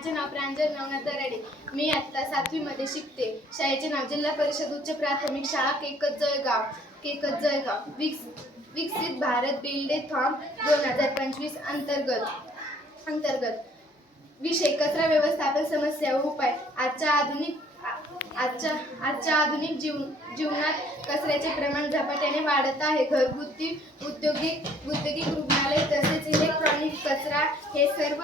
माझे नाव प्रांजल नवनाथ दराडे. मी आत्ता सातवीमध्ये शिकते. शाळेचे नाव जिल्हा परिषद उच्च प्राथमिक शाळा केकत जळगाव. केकत जळगाव. विक्स विकसित भारत बिल्डेथॉन दोन हजार पंचवीस अंतर्गत अंतर्गत. विषय कचरा व्यवस्थापन समस्या व उपाय. आजच्या आधुनिक आजच्या आजच्या आधुनिक जीव जीवनात कचऱ्याचे प्रमाण झपाट्याने वाढत आहे. घरगुती औद्योगिक उद्योगिक हे सर्व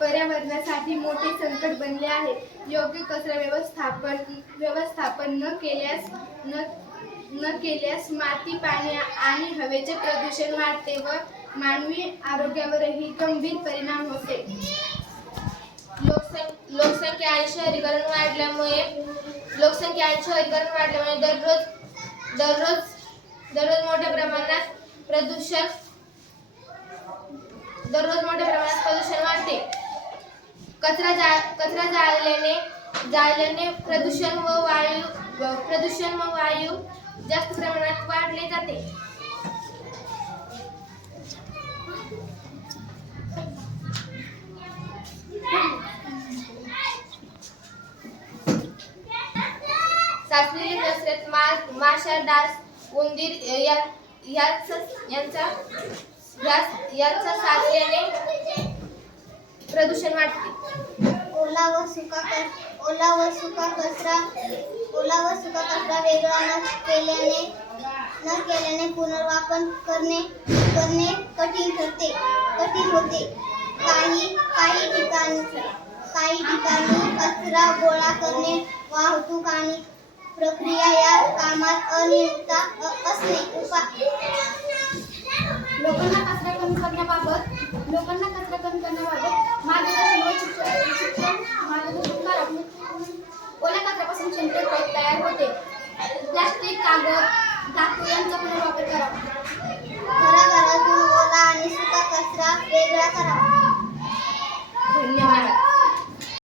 पर्यावरणासाठी मोठे संकट बनले आहे. योग्य कचरा व्यवस्थापन व्यवस्थापन न केल्यास न न केल्यास माती पाणी आणि हवेचे प्रदूषण वाढते व मानवी आरोग्यावरही गंभीर परिणाम होते. लोकसं लोकसंख्या आणि शहरीकरण वाढल्यामुळे लोकसंख्या आणि शहरीकरण वाढल्यामुळे दररोज दररोज दररोज मोठ्या प्रमाणात प्रदूषण दररोज मोठ्या प्रमाणात प्रदूषण वाढते. कचरा जा कचरा जाळल्याने जाळल्याने प्रदूषण व वायू प्रदूषण व वायू जास्त प्रमाणात वाढले जाते. साचलेले कचऱ्यात मा माशा डास उंदीर या यांचा यांचा या- यांचा साचल्याने प्रदूषण वाढते ओला व सुका ओला व सुका कचरा ओला व सुका कचरा वेगळा न केल्याने न केल्याने पुनर्वापर करणे करणे कठीण ठरते कठीण होते. काही काही ठिकाणी काही ठिकाणी कचरा गोळा करणे वाहतूक आणि प्रक्रिया या कामात अनियमितता असणे उपा लोकांना कचरा कमी करण्याबाबत लोकांना कचरा कमी करण्याबाबत मार्गदर्शन शिक्षण मार्गदर्शन करावे ओल्या कचऱ्यापासून शेणखत खत तयार होते. प्लास्टिक कागद धातू यांचा पुनर्वापर करावा घराघरातून ओला आणि सुका कचरा वेगळा करावा